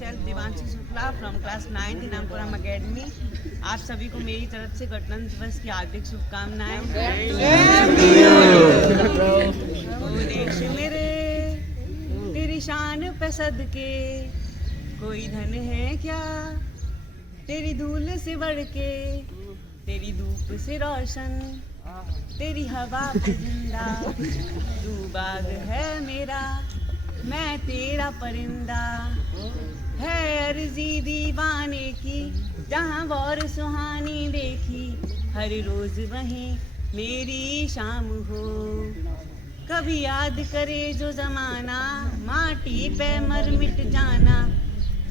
myself Devanshi Shukla from class 9th in Ankuram Academy. आप सभी को मेरी तरफ से गणतंत्र दिवस की हार्दिक शुभकामनाएं। ओ देश मेरे तेरी शान पे सदके कोई धन है क्या, तेरी धूल से बढ़ के, तेरी धूप से रोशन, तेरी हवा पे जिंदा, तू बाग है मेरा, मैं तेरा परिंदा। है अर्जी दीवाने की जहाँ और सुहानी देखी, हर रोज वहीं मेरी शाम हो। कभी याद करे जो जमाना, माटी पे मर मिट जाना,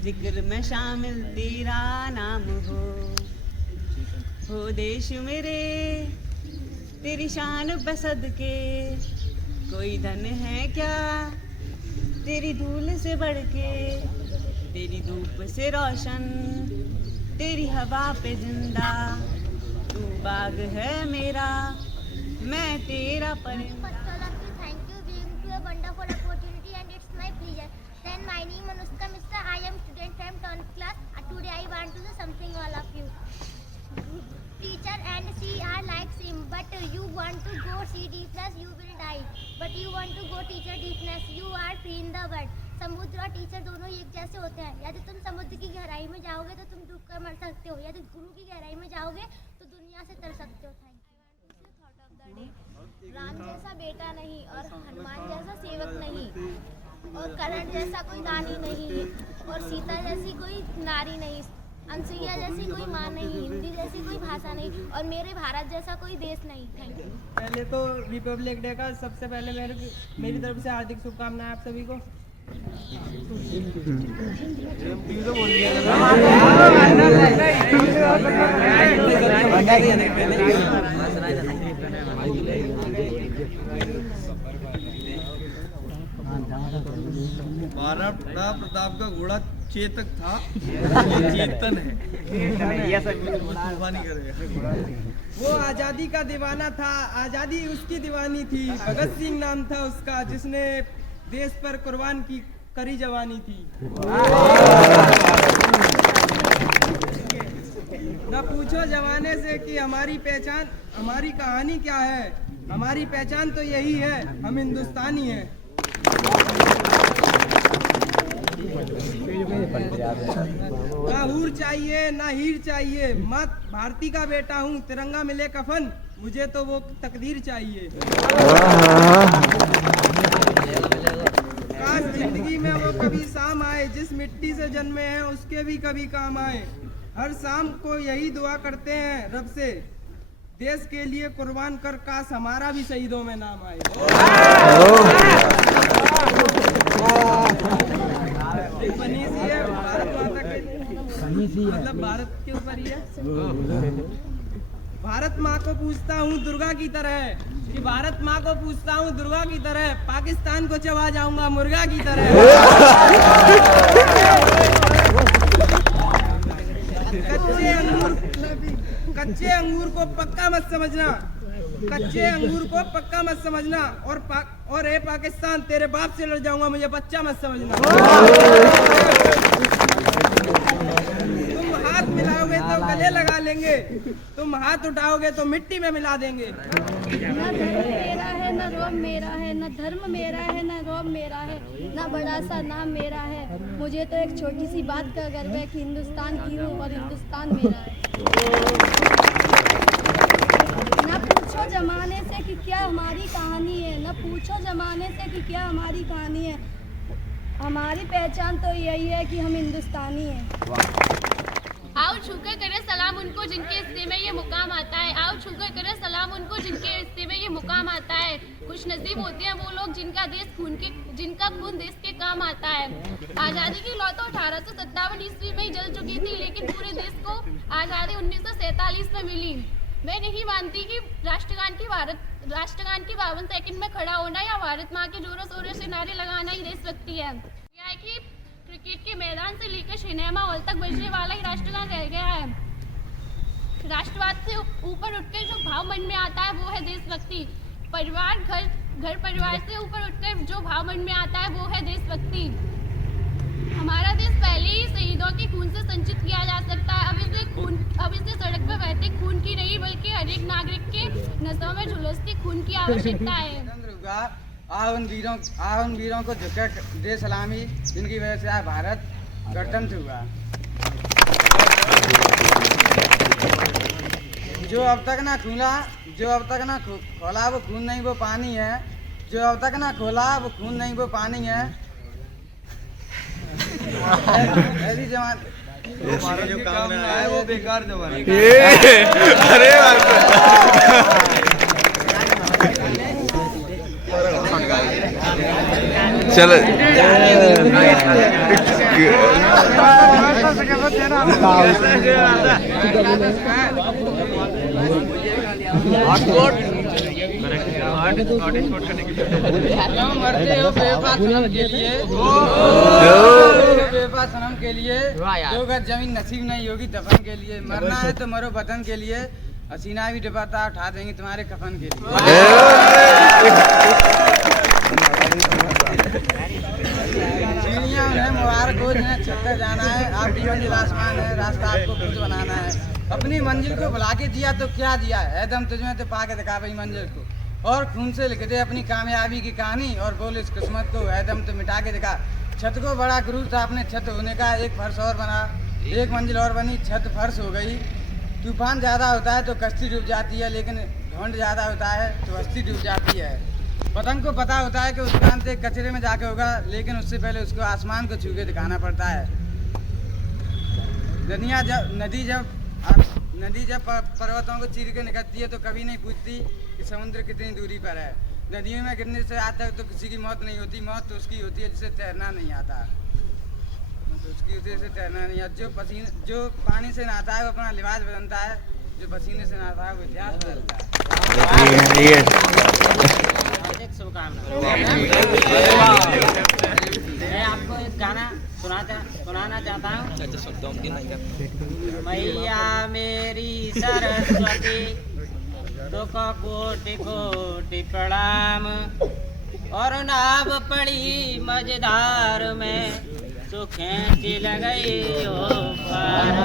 जिक्र में शामिल तेरा नाम हो देश मेरे तेरी शान पे सदके कोई धन है क्या, तेरी धूल से बढ़ के, तेरी धूप से रोशन, तेरी हवा पे जिंदा, तू बाग है मेरा, मैं तेरा परिंदा। Thank you being to a wonderful opportunity and it's my pleasure. Then my name is Anushka Mishra. I am student from 10th class. Today I want to do something all of you. Teacher and she are like same, but you want to go C D plus you will die. But you want to go teacher D plus you are free in the world. समुद्र और teacher दोनों एक जैसे होते हैं। यदि तुम समुद्र की गहराई में जाओगे तो तुम डूब कर मर सकते हो, यदि गुरु की गहराई में जाओगे तो दुनिया से तर सकते हो। राम जैसा बेटा नहीं और हनुमान जैसा सेवक नहीं और कर्ण जैसा कोई दानी नहीं और सीता जैसी कोई नारी नहीं, अनसुईया जैसी कोई माँ नहीं, हिंदी जैसी कोई भाषा नहीं और मेरे भारत जैसा कोई देश नहीं। Thank you. पहले तो रिपब्लिक डे का सबसे पहले मेरी तरफ से हार्दिक शुभकामनाएं आप सभी को। महाराणा प्रताप का घोड़ा चेतक था, चेतन है, तूफानी करेगा। वो आजादी का दीवाना था, आजादी उसकी दीवानी थी। भगत सिंह नाम था उसका, जिसने देश पर कुर्बान की करी जवानी थी। न पूछो जमाने से कि हमारी पहचान, हमारी कहानी क्या है, हमारी पहचान तो यही है, हम हिंदुस्तानी हैं। ना हूर चाहिए ना हीर चाहिए, मत भारती का बेटा हूँ, तिरंगा मिले कफन, मुझे तो वो तकदीर चाहिए। काश जिंदगी में वो कभी शाम आए, जिस मिट्टी से जन्मे हैं उसके भी कभी काम आए। हर शाम को यही दुआ करते हैं रब से, देश के लिए कुर्बान कर काश हमारा भी शहीदों में नाम आए। बनी सी है भारत माता के, मतलब भारत के ऊपर ही है। भारत माँ को पूछता हूँ दुर्गा की तरह, कि भारत माँ को पूछता हूँ दुर्गा की तरह, पाकिस्तान को चबा जाऊंगा मुर्गा की तरह। कच्चे अंगूर को पक्का मत समझना, कच्चे अंगूर को पक्का मत समझना, और ए पाकिस्तान तेरे बाप से लड़ जाऊंगा, मुझे बच्चा मत समझना। तुम हाथ मिलाओगे तो गले लगा लेंगे, तुम हाथ उठाओगे तो मिट्टी में मिला देंगे। न धर्म मेरा है न रोम मेरा है, न धर्म मेरा है न रोम मेरा है, न बड़ा सा नाम मेरा है, मुझे तो एक छोटी सी बात का गर्व है कि हिंदुस्तान की हूँ और हिंदुस्तान मेरा है। न पूछो जमाने से कि क्या हमारी कहानी है, न पूछो जमाने से कि क्या हमारी कहानी है, हमारी पहचान तो यही है कि हम हिंदुस्तानी हैं। आओ छूकर करें सलाम उनको जिनके हिस्से में ये मुकाम आता है, आओ छूकर करें सलाम उनको जिनके हिस्से में ये मुकाम आता है। खुश नसीब होते हैं वो लोग जिनका खून देश के काम आता है। आज़ादी की लौ तो 1857 ईस्वी में ही जल चुकी थी, लेकिन पूरे देश को आज़ादी 1947 में मिली। मैं नहीं मानती कि राष्ट्रगान की 52 सेकंड में खड़ा होना या भारत माँ के जोरों शोरों से नारे लगाना ही देशभक्ति है। यह है कि क्रिकेट के मैदान से लेकर सिनेमा हॉल तक बजने वाला ही राष्ट्रगान रह गया है। राष्ट्रवाद से ऊपर उठकर जो भाव मन में आता है वो है देशभक्ति। घर परिवार से ऊपर उठकर जो भाव मन में आता है वो है देशभक्ति। हमारा देश पहले ही एक खून की नहीं बल्कि हर एक नागरिक के नसों में झुलसती खून की आवश्यकता है। आवन वीरों को झुककर दे सलामी, जिनकी वजह से आज भारत गणतंत्र हुआ। जो अब तक ना खोला वो खून नहीं वो पानी है। जो अब तक ना खोला वो खून नहीं वो पानी है। ऐसी जवान जो काम में आए वो बेकार जवान है। अरे चलो सनम के लिए जो गज जमीन नसीब नहीं होगी दफन के लिए। मरना है तो मरो वतन के लिए, हसीना भी दुपट्टा उठा देंगे तुम्हारे कफन के लिए। चिड़िया उन्हें मुबारक हो जिन्हें छत तक जाना है। आपकी मंजिल आसमान है, रास्ता आपको खुद बनाना है। अपनी मंजिल को बुला के जिया तो क्या जिया है दम तुझमें तो पाके दिखा भाई मंजिल को। और खून से लिख दे अपनी कामयाबी की कहानी और बोल इस किस्मत को है दम तो मिटा के दिखा। छत को बड़ा गुरूर था अपने छत होने का, एक फर्श और बना, एक मंजिल और बनी, छत फर्श हो गई। तूफान ज़्यादा होता है तो कश्ती डूब जाती है, लेकिन घमंड ज़्यादा होता है तो हस्ती डूब जाती है। पतंग को पता होता है कि उस प्रांत एक कचरे में जाके होगा, लेकिन उससे पहले उसको आसमान को छू के दिखाना पड़ता है। नदी जब पर्वतों को चीर के निकलती है तो कभी नहीं पूछती कि समुद्र कितनी दूरी पर है। नदियों में गिरने से आज तक तो किसी की मौत नहीं होती। मौत तो उसकी होती है जिसे तैरना नहीं आता, तो उसकी होती है जिसे तैरना नहीं आता। जो पानी से नहाता है वो अपना लिबास बदलता है, जो पसीने से नहाता है वो इतिहास बदलता है। मैं आपको एक गाना सुनाना चाहता हूँ। मैया मेरी सरस्वती तुको कोटि कोटि प्रणाम, और नाव पड़ी मजेदार में तो खेच लगई हो पार।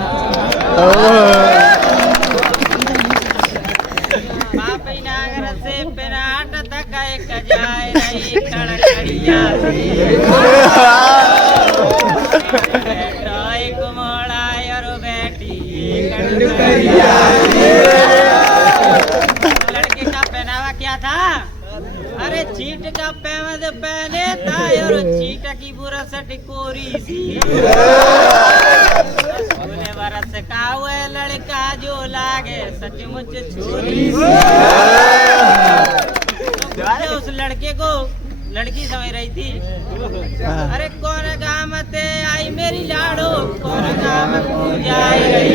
पापी नागर से पिनाट तक एक जाए रही कड़कड़िया एक मोड़ा और बेटी लड़के का पहनावा क्या था? अरे चीट का पहने था और चीट की बुरसट कोरी सी। बरस का हुए लड़का जो लागे सचमुच छोरी सी। उस लड़के को लड़की समझ रही थी। अरे कौन गाम ते आई मेरी लाडो, कौन गाम पूजाई रही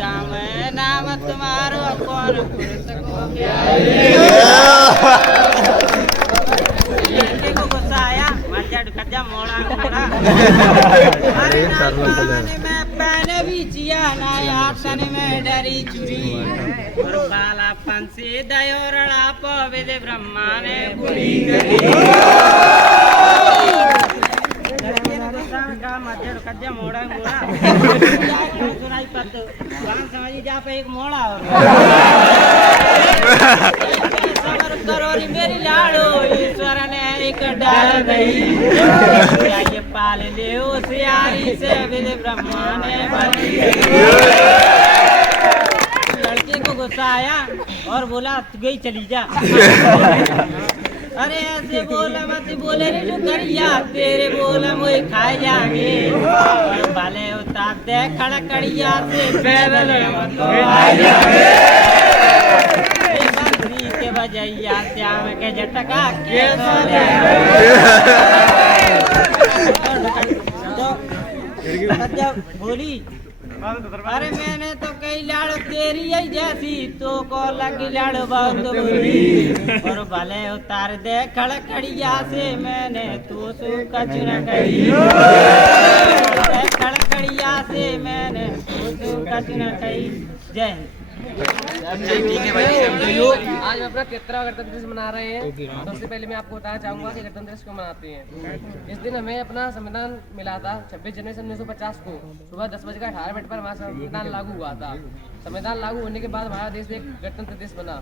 गाम नाम तुम्हारो, कौन लड़के को गुस्सा आया, खजा मोड़ा मोड़ा। अरे मैं पहने भी जिया ना यार तने में डरी चुरी, और बाला पंसे दयोरड़ा पविले ब्रह्मा ने बुरी करी। लड़के ने गुस्सा का मजड़ खजा मोड़ा मोड़ा सुनाई पत्तो गान समझी जा पे एक मोड़ा और सबर करो री मेरी लाडो, ईश्वर ने एक डाल गई। ये पाल ले उस यारी से विधि ब्रह्मा ने बनी। लड़के को गुस्सा आया और बोला गई चली जा। अरे ऐसे बोला मत बोले रे जो करिया, तेरे बोला मुझे खाए जाएंगे। बाले उतार दे खड़कड़िया से पैदल के बजैया श्याम के झटका के बोली। अरे मैंने तो कई लाड़ तेरी ही जैसी, तो को लगी लाड़ बहुत बुरी। और भले उतार दे खड़कड़िया से मैंने तू कच न कही। खड़कड़िया से मैंने तू कच न कही। जय हिंद। ठीक है भाई। आज हम अपना 73वां गणतंत्र दिवस मना रहे हैं। सबसे पहले मैं आपको बताना चाहूँगा कि गणतंत्र दिवस क्यों मनाते हैं। इस दिन हमें अपना संविधान मिला था 26 जनवरी 1950 को सुबह 10:18 पर हमारा संविधान लागू हुआ था। संविधान लागू होने के बाद हमारा देश एक गणतंत्र देश बना।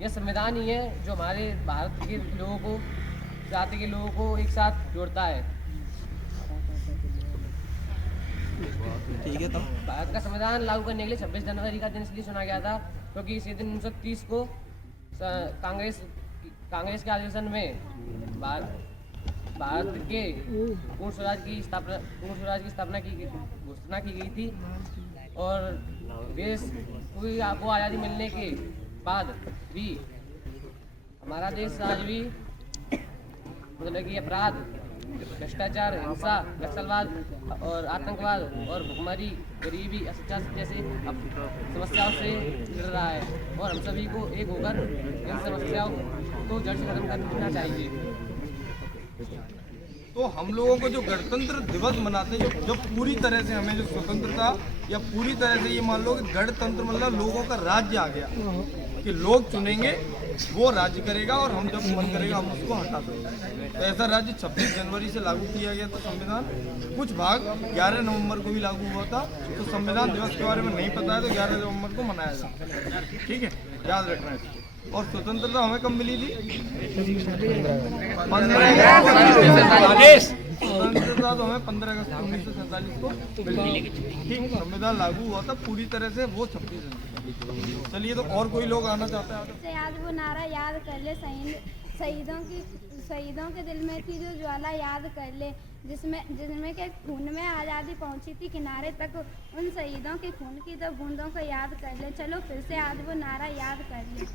यह संविधान ही है जो हमारे भारत के लोगों को, जाति के लोगों को एक साथ जोड़ता है। ठीक है। तो भारत का संविधान लागू करने के लिए 26 जनवरी का दिन इसलिए चुना गया था क्योंकि इसी दिन 1930 को कांग्रेस के अधिवेशन में भारत के पूर्ण स्वराज की स्थापना की घोषणा की गई थी। और देश को आज़ादी मिलने के बाद भी हमारा देश आज भी मतलब कि अपराध, भ्रष्टाचार, हिंसा, नक्सलवाद और आतंकवाद और भुखमरी, गरीबी, अशिक्षा जैसे समस्याओं से जुड़ रहा है। और हम सभी को एक होकर इन समस्याओं को जड़ से खत्म करना चाहिए। तो हम लोगों को जो गणतंत्र दिवस मनाते हैं, जो पूरी तरह से हमें जो स्वतंत्रता या पूरी तरह से ये मान लो कि गणतंत्र मतलब लोगों का राज्य आ गया कि लोग चुनेंगे, वो राज्य करेगा और हम जब मन करेगा हम उसको हटा देंगे। तो ऐसा राज्य 26 जनवरी से लागू किया गया था संविधान। कुछ भाग 11 नवंबर को भी लागू हुआ था। तो संविधान दिवस के बारे में नहीं पता है तो 11 नवंबर को मनाया जाता है। ठीक है, याद रखना है। और स्वतंत्रता हमें कब मिली थी? 15 स्वतंत्रता तो हमें 15 अगस्त 1947 को मिली। ठीक, संविधान लागू हुआ था पूरी तरह से वो 26 जनवरी। चलिए, तो और कोई लोग आना चाहते हैं? से आज वो नारा याद कर ले, शहीदों के दिल में थी जो ज्वाला याद कर ले, जिसमें के खून में आज़ादी पहुंची थी किनारे तक, उन शहीदों के खून की तो बूंदों को याद कर ले। चलो फिर से आज वो नारा याद कर ले।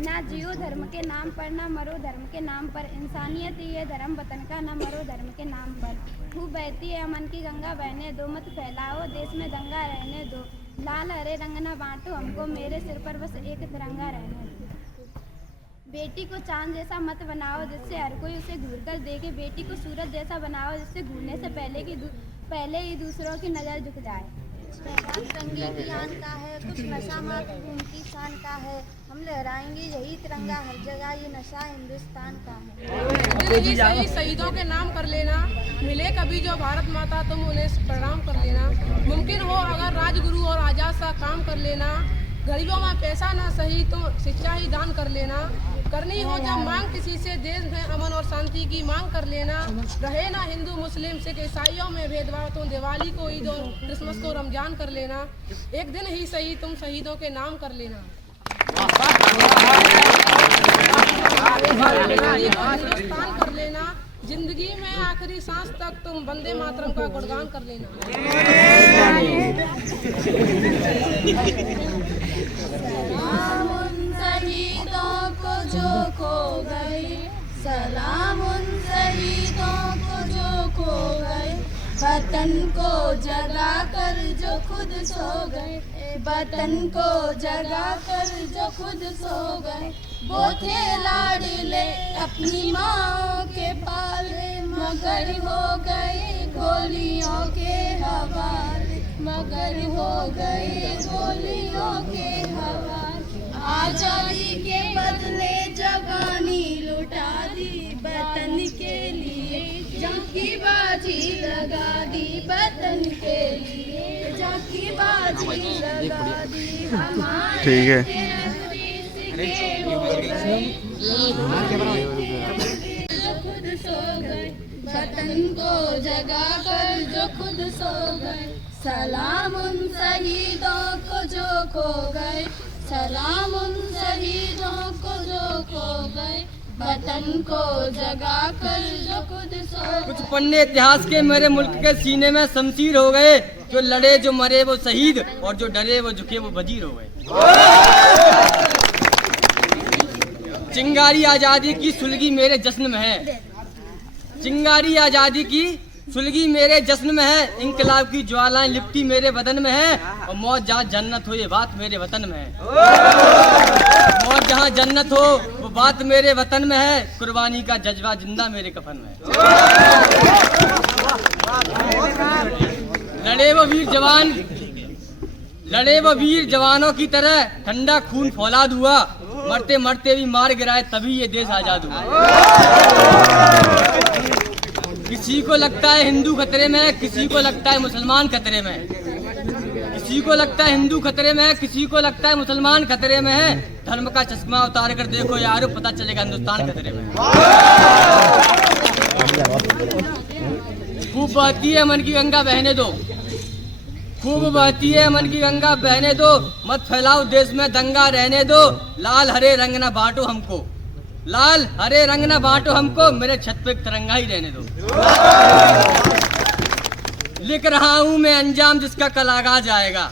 ना जियो धर्म के नाम पर, ना मरो धर्म के नाम पर, इंसानियत ही है धर्म वतन का, ना मरो धर्म के नाम पर। खूब बहती है अमन की गंगा, बहने दो, मत फैलाओ देश में दंगा रहने दो। लाल हरे रंग न बांटो हमको, मेरे सिर पर बस एक तिरंगा रहने दो। बेटी को चांद जैसा मत बनाओ जिससे हर कोई उसे घूर कर देखे, बेटी को सूरज जैसा बनाओ जिससे घूरने से पहले ही दूसरों की नज़र झुक जाए। तिरंगे की आन का है, कुछ नशा मात्र उनकी शान का है, हम लहराएंगे यही तिरंगा हर जगह, ये नशा हिंदुस्तान का है। शहीदों के नाम कर लेना, मिले कभी जो भारत माता तुम उन्हें प्रणाम कर लेना। मुमकिन हो अगर राजगुरु और आजाद सा काम कर लेना, गरीबों में पैसा ना सही तो शिक्षा ही दान कर लेना। करनी हो जब मांग किसी से, देश में अमन और शांति की मांग कर लेना। रहे ना हिंदू मुस्लिम सिख ईसाइयों में भेदभाव, तो दिवाली को ईद और क्रिसमस को रमजान कर लेना। एक दिन ही सही तुम शहीदों के नाम कर लेना। हिंदुस्तान कर लेना, जिंदगी में आखिरी सांस तक तुम वंदे मातरम का गुणगान कर लेना। सलाम उन शहीदों को जो खो गए, सलाम उन शहीदों को जो खो गए, वतन को जगा कर जो खुद सो गए, वतन को जगा कर जो खुद सो गए। वो थे लाडले अपनी माँ के पाले, मगर हो गए गोलियों के हवाले, मगर हो गए गोलियों के हवाले। आजादी के बदले जवानी लुटा दी, वतन के लिए जंग की बाजी लगा दी, वतन के लिए जंग की बाजी लगा दी। हमारे ठीक है। जो खुद सो गए, वतन को जगा कर जो खुद सो गए। सलाम उन शहीदों को जो खो गए, सलाम उन शहीदों को जो खो गए, वतन को जगा कर जो खुद सो गए। कुछ पन्ने इतिहास के मेरे मुल्क के सीने में शमशीर हो गए, जो लड़े जो मरे वो शहीद, और जो डरे वो झुके वो वजीर हो गए। चिंगारी आजादी की सुलगी मेरे जश्न में है, चिंगारी आजादी की सुलगी मेरे जश्न में है, इंकलाब की ज्वालाएं लिपटी मेरे बदन में है, और मौत जहाँ जन्नत हो ये बात मेरे वतन में है। मौत जहाँ जन्नत हो वो बात मेरे वतन में है, कुर्बानी का जज्बा जिंदा मेरे कफन में है। लड़े वो वीर जवान, लड़े वो वीर जवानों की तरह, ठंडा खून फौलाद हुआ, मरते मरते भी मार गिराए तभी ये देश आजाद हुआ। किसी को लगता है हिंदू खतरे में है, किसी को लगता है मुसलमान खतरे में है, किसी को लगता है हिंदू खतरे में है, किसी को लगता है मुसलमान खतरे में है। धर्म का चश्मा उतार कर देखो यारो, पता चलेगा हिंदुस्तान खतरे में है। खूब बहती है मन की गंगा बहने दो, खूब बहती है मन की गंगा बहने दो, मत फैलाओ देश में दंगा रहने दो। लाल हरे रंग न बांटो हमको, लाल हरे रंग न बांटो हमको, मेरे छत पे तिरंगा ही रहने दो। लिख रहा हूँ मैं अंजाम जिसका कल आगाज आएगा,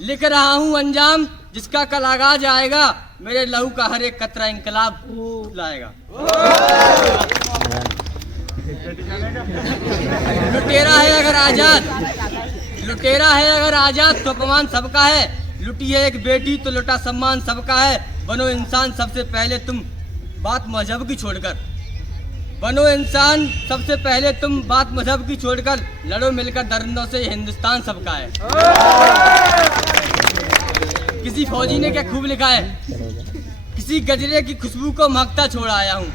लिख रहा हूँ अंजाम जिसका कल आगाज आएगा, मेरे लहू का हर एक कतरा इंकलाब लाएगा। लुटेरा है अगर आजाद, लुटेरा है अगर आजाद तो अपमान सबका है, लुटी है एक बेटी तो लुटा सम्मान सबका है। बनो इंसान सबसे पहले तुम बात मजहब की छोड़कर, बनो इंसान सबसे पहले तुम बात मजहब की छोड़कर, लड़ो मिलकर दरिंदों से हिंदुस्तान सबका है। किसी फौजी ने क्या खूब लिखा है, किसी गजरे की खुशबू को महकता छोड़ आया हूँ,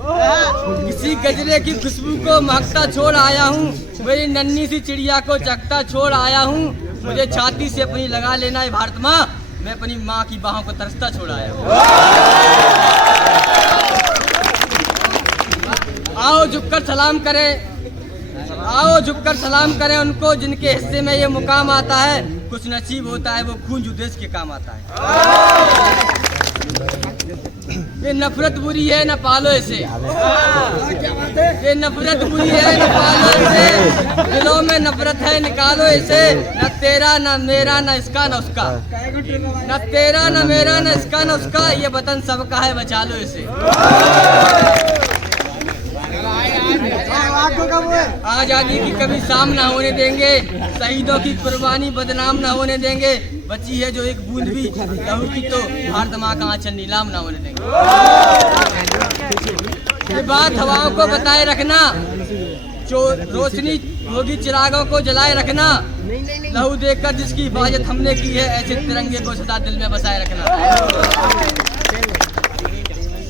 किसी गजरे की खुशबू को महकता छोड़ आया हूँ, मेरी नन्ही सी चिड़िया को चखता छोड़ आया हूँ। मुझे छाती से अपनी लगा लेना है भारत माँ, मैं अपनी माँ की बाहों को तरसता छोड़ आया हूँ। आओ झुककर सलाम करें, आओ झुककर सलाम करें उनको जिनके हिस्से में ये मुकाम आता है। कुछ नसीब होता है वो खून जो देश के काम आता है। ये नफरत बुरी है न पालो इसे, ये नफरत बुरी है न पालो इसे, दिलों में नफरत है निकालो इसे। न तेरा न मेरा न इसका न उसका, न तेरा न मेरा न इसका न उसका, ये वतन सबका है बचा लो इसे। आजादी की कभी शाम ना होने देंगे, शहीदों की कुर्बानी बदनाम ना होने देंगे, बची है जो एक बूंद भी लहू की तो भारत माँ का आंचल नीलाम ना होने देंगे। ये बात हवाओं को बताए रखना, जो रोशनी होगी चिरागों को जलाए रखना, लहू देखकर जिसकी हिफाजत हमने की है, ऐसे तिरंगे को सदा दिल में बसाए रखना।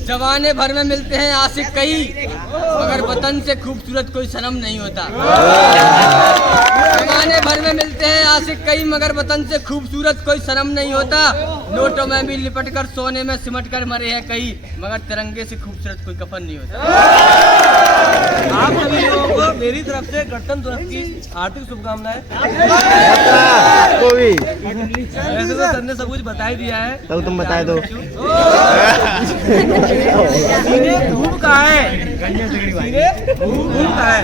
जवाने भर में मिलते हैं आशिक कई, मगर वतन से खूबसूरत कोई सनम नहीं होता। जवाने भर में मिलते हैं आशिक कई, मगर वतन से खूबसूरत कोई सनम नहीं होता। नोटों में भी लिपट कर सोने में सिमट कर मरे हैं कई, मगर तिरंगे से खूबसूरत कोई कफन नहीं होता। आप सभी लोगों को मेरी तरफ से गणतंत्र दिवस की हार्दिक शुभकामनाएं। वैसे तो सर ने सब कुछ बता ही दिया है, तो तुम बताए दो। सीने धूप का है, सीने धूप का है।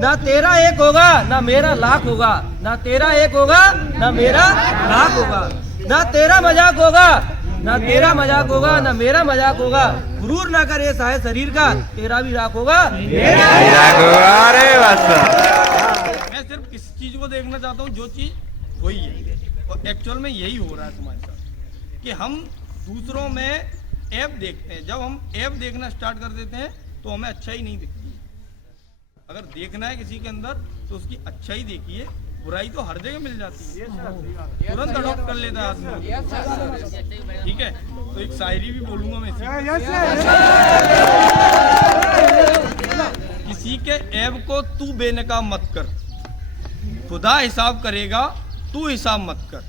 ना तेरा एक होगा ना मेरा लाख होगा, ना तेरा एक होगा ना मेरा लाख होगा, ना तेरा मजाक होगा ना तेरा मजाक होगा, ना मेरा मजाक होगा। गुरूर ना करे साहे शरीर का, तेरा भी राख होगा मेरा भी राख होगा। अरे मैं सिर्फ इस चीज को देखना चाहता हूँ जो चीज हुई है, और एक्चुअल में यही हो रहा है तुम्हारे साथ, कि हम दूसरों में ऐप देखते हैं। जब हम ऐप देखना स्टार्ट कर देते हैं तो हमें अच्छा ही नहीं दिखती। अगर देखना है किसी के अंदर तो उसकी अच्छाई देखिए, बुराई तो हर जगह मिल जाती है, तुरंत अडॉप्ट कर लेता है आदमी। ठीक है, तो एक शायरी भी बोलूंगा मैं किसी के ऐब को तू बेनकाब मत कर, खुदा हिसाब करेगा तू हिसाब मत कर।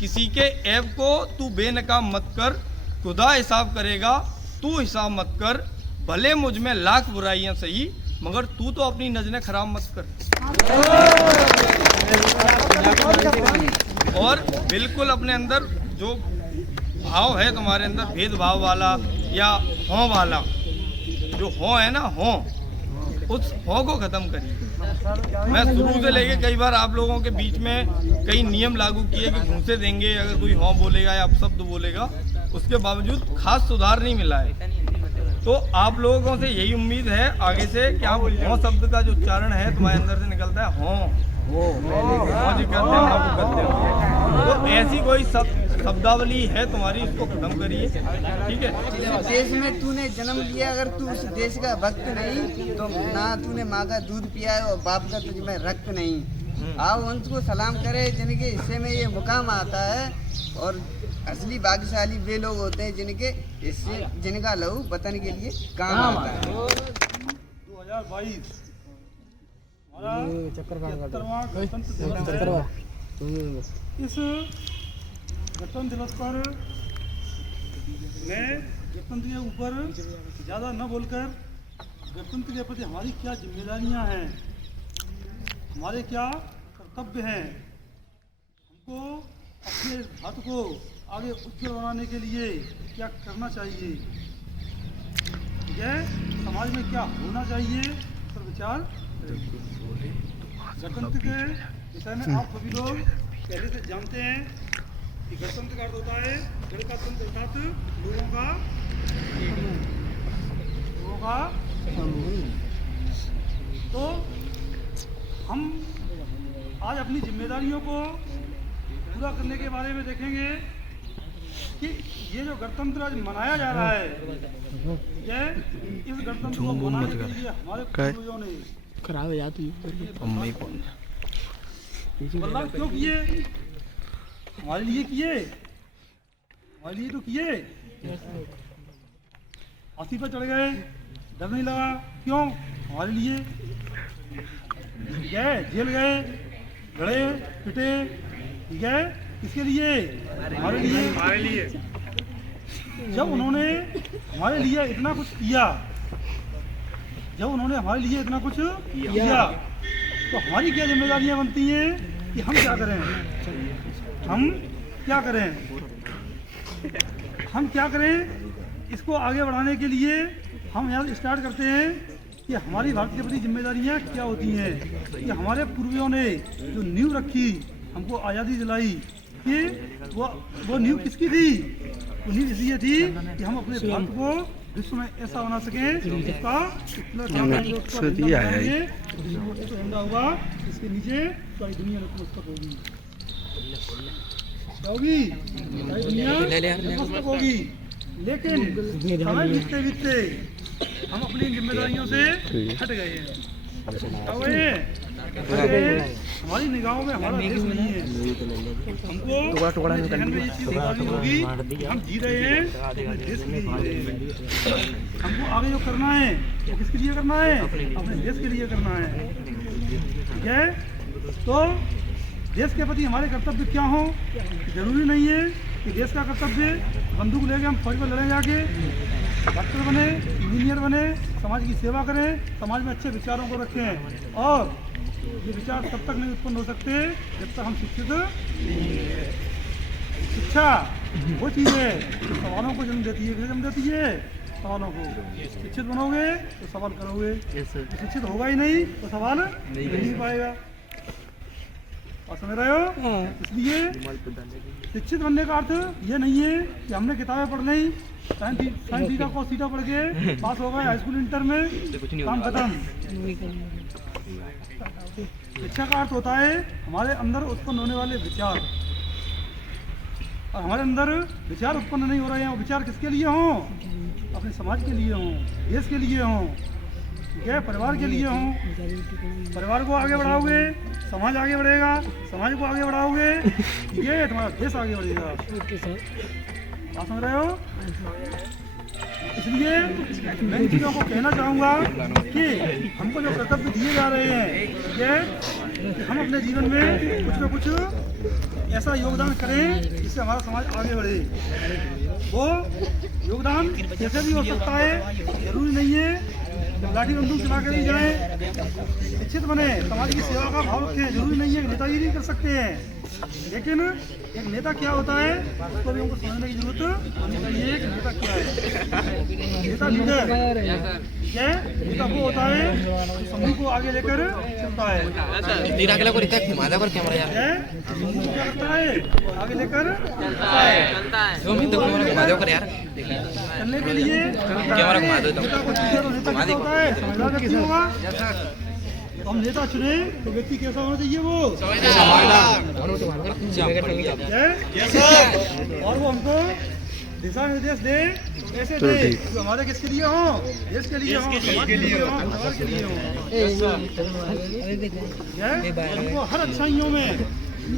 किसी के ऐब को तू बेनकाब मत कर, खुदा हिसाब करेगा तू हिसाब मत कर। भले मुझ में लाख बुराइयां सही, मगर तू तो अपनी नजरें खराब मत कर। और बिल्कुल अपने अंदर जो भाव है तुम्हारे अंदर, भेदभाव वाला या हों वाला, जो हों है ना, हों, उस हों को खत्म करिए। मैं शुरू से लेके कई बार आप लोगों के बीच में कई नियम लागू किए कि घूंसे देंगे अगर कोई हों बोलेगा या अपशब्द बोलेगा, उसके बावजूद खास सुधार नहीं मिला है। तो आप लोगों से यही उम्मीद है आगे से कि आप हों शब्द का जो उच्चारण है तुम्हारे अंदर से निकलता है, हों जी करते हो, तो ऐसी कोई शब्दावली है तुम्हारी, इसको खत्म करिए। ठीक है, देश में तूने जन्म लिया, अगर तू उस देश का भक्त नहीं तो ना तूने माँ का दूध पिया है और बाप का तुझ में रक्त नहीं। आओ उनको सलाम करे जिनके हिस्से में ये मुकाम आता है। और असली भाग्यशाली वे लोग होते हैं जिनके इससे जिनका लहू वतन के लिए काम आता है। 2022 हमारा 73वां इस गणतंत्र दिवस पर मैं गणतंत्र के ऊपर ज़्यादा न बोलकर गणतंत्र के प्रति हमारी क्या जिम्मेदारियां हैं, हमारे क्या कर्तव्य हैं, हमको अपने भारत को आगे उज्जवल बनाने के लिए क्या करना चाहिए, यह समाज में क्या होना चाहिए, इस पर विचार गणतंत्र के विषय में आप सभी लोग पहले से जानते हैं कि गणतंत्र का अर्थ होता है गण का तंत्र अर्थात लोगों का तो हम आज अपनी जिम्मेदारियों को पूरा करने के बारे में देखेंगे कि ये जो गणतंत्र आज मनाया जा रहा है, यह इस गणतंत्र को मनाने के लिए हमारे पूर्वजों ने बदलाव क्यों किए, हमारे लिए किए, हमारे लिए तो किए। हाथी पर चढ़ गए, डर नहीं लगा, क्यों, हमारे लिए गए, जेल गए, लड़े पिटे, ठीक है, किसके लिए, हमारे लिए। जब उन्होंने हमारे लिए इतना कुछ किया, जब उन्होंने हमारे लिए इतना कुछ किया तो हमारी क्या जिम्मेदारियां बनती हैं कि हम क्या करें, हम क्या करें, हम क्या करें। इसको आगे बढ़ाने के लिए हम यहाँ स्टार्ट करते हैं कि हमारी भारत के प्रति जिम्मेदारियाँ क्या होती हैं। कि हमारे पूर्वजों ने जो नींव रखी, हमको आज़ादी दिलाई, कि वो नींव किसकी थी, वो नींव इसलिए थी कि हम अपने भारत को विश्व में ऐसा बना सकें जिसका झंडा होगा, इसके नीचे सारी दुनिया नतमस्तक होगी, होगी सारी दुनिया नतमस्तक होगी। लेकिन समय बीतते बीतते हम अपनी जिम्मेदारियों से हट गए हैं, हमारी निगाहों में हमारा देश नहीं है। हमको अपने जहन में ये चीज़ दिखानी होगी कि हम जी रहे हैं अपने देश के लिए जी रहे हैं। हमको आगे जो करना है वो किसके लिए करना है, अपने देश के लिए करना है, ठीक है। तो देश के प्रति हमारे कर्तव्य क्या हो, जरूरी नहीं है कि देश का कर्तव्य बंदूक लेके हम फौज में लड़े जाके, डॉक्टर बने, इंजीनियर बने, समाज की सेवा करें, समाज में अच्छे विचारों को रखें। और ये विचार तब तक नहीं उत्पन्न हो सकते जब तक हम शिक्षित नहीं हैं। शिक्षा वो चीज़ है जो सवालों को जन्म देती है, किसे जन्म देती है, सवालों को। शिक्षित बनोगे तो सवाल करोगे, शिक्षित होगा ही नहीं तो सवाल नहीं पाएगा, और समझ रहे हो। इसलिए शिक्षित बनने का अर्थ ये नहीं है कि हमने किताबें पढ़ ली, साइंस थीटा को सीटा पढ़ के पास हो गए हाई स्कूल इंटर में, काम खत्म। शिक्षा का अर्थ होता है हमारे अंदर उत्पन्न होने वाले विचार, और हमारे अंदर विचार उत्पन्न नहीं हो रहे हैं, वो विचार किसके लिए हों, अपने समाज के लिए हों, देश के लिए हों, ठीक है, परिवार के लिए हों। परिवार को आगे बढ़ाओगे समाज आगे बढ़ेगा, समाज को आगे बढ़ाओगे ये तुम्हारा देश आगे बढ़ेगा, बात समझ रहे हो। इसलिए मैं इन चीज़ों को कहना चाहूँगा कि हमको जो कर्तव्य दिए जा रहे हैं ये कि हम अपने जीवन में कुछ न कुछ ऐसा योगदान करें जिससे हमारा समाज आगे बढ़े। वो योगदान कैसे भी हो सकता है, जरूरी नहीं है लाठी बंदूक चला कर ही जाएं, शिक्षित बने, समाज की सेवा का भाव रखें, जरूरी नहीं है कि नेतागिरी कर सकते हैं। लेकिन एक नेता क्या होता है उसको भी हमको समझने की जरूरत होनी चाहिए कि नेता क्या है। नेता लीडर क्या है, नेता वो होता है जो समूह को आगे लेकर चलता है, समूह को क्या करता है, आगे लेकर चलता है। करने के लिए नेता को चुने तो नेता कैसा होता है, समझदार व्यक्ति होगा। तो हम नेता चुने तो व्यक्ति कैसा होना चाहिए, वो और वो हमको दिशा निर्देश दे ऐसे दे जो हमारे किसके लिए हो, देश के लिए हो, समाज के लिए हो, परिवार के लिए हो। हमको हर अच्छाइयों में,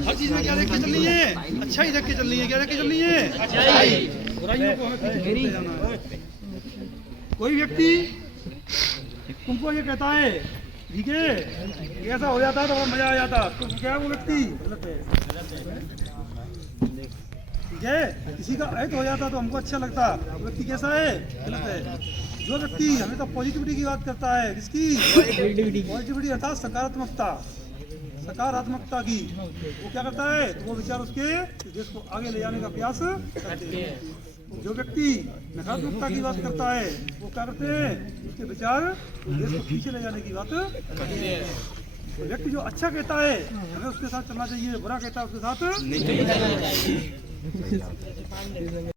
हर चीज में क्या देख के चलनी है, अच्छाई देख के चलनी है। क्या देख के चलनी है, अच्छाई। बुराइयों को हमें पीछे छोड़ते जाना है। कोई व्यक्ति तुमको ये कहता है ठीक है, ऐसा हो जाता तो मजा आ जाता, तो क्या वो व्यक्ति गलत है। ठीक है, किसी का ऐड हो जाता तो हमको अच्छा लगता, वो व्यक्ति कैसा है, गलत है। जो व्यक्ति हमें तो पॉजिटिविटी की बात करता है, किसकी पॉजिटिविटी अर्थात सकारात्मकता, सकारात्मकता की, वो क्या करता है, वो विचार उसके देश को आगे ले जाने का प्रयास करते हैं। जो व्यक्ति नकारात्मकता की बात करता है वो क्या करते हैं, उसके विचार देश को पीछे ले जाने की बात करते हैं। व्यक्ति जो अच्छा कहता है हमें उसके साथ चलना चाहिए, बुरा कहता है उसके साथ नहीं चलना चाहिए।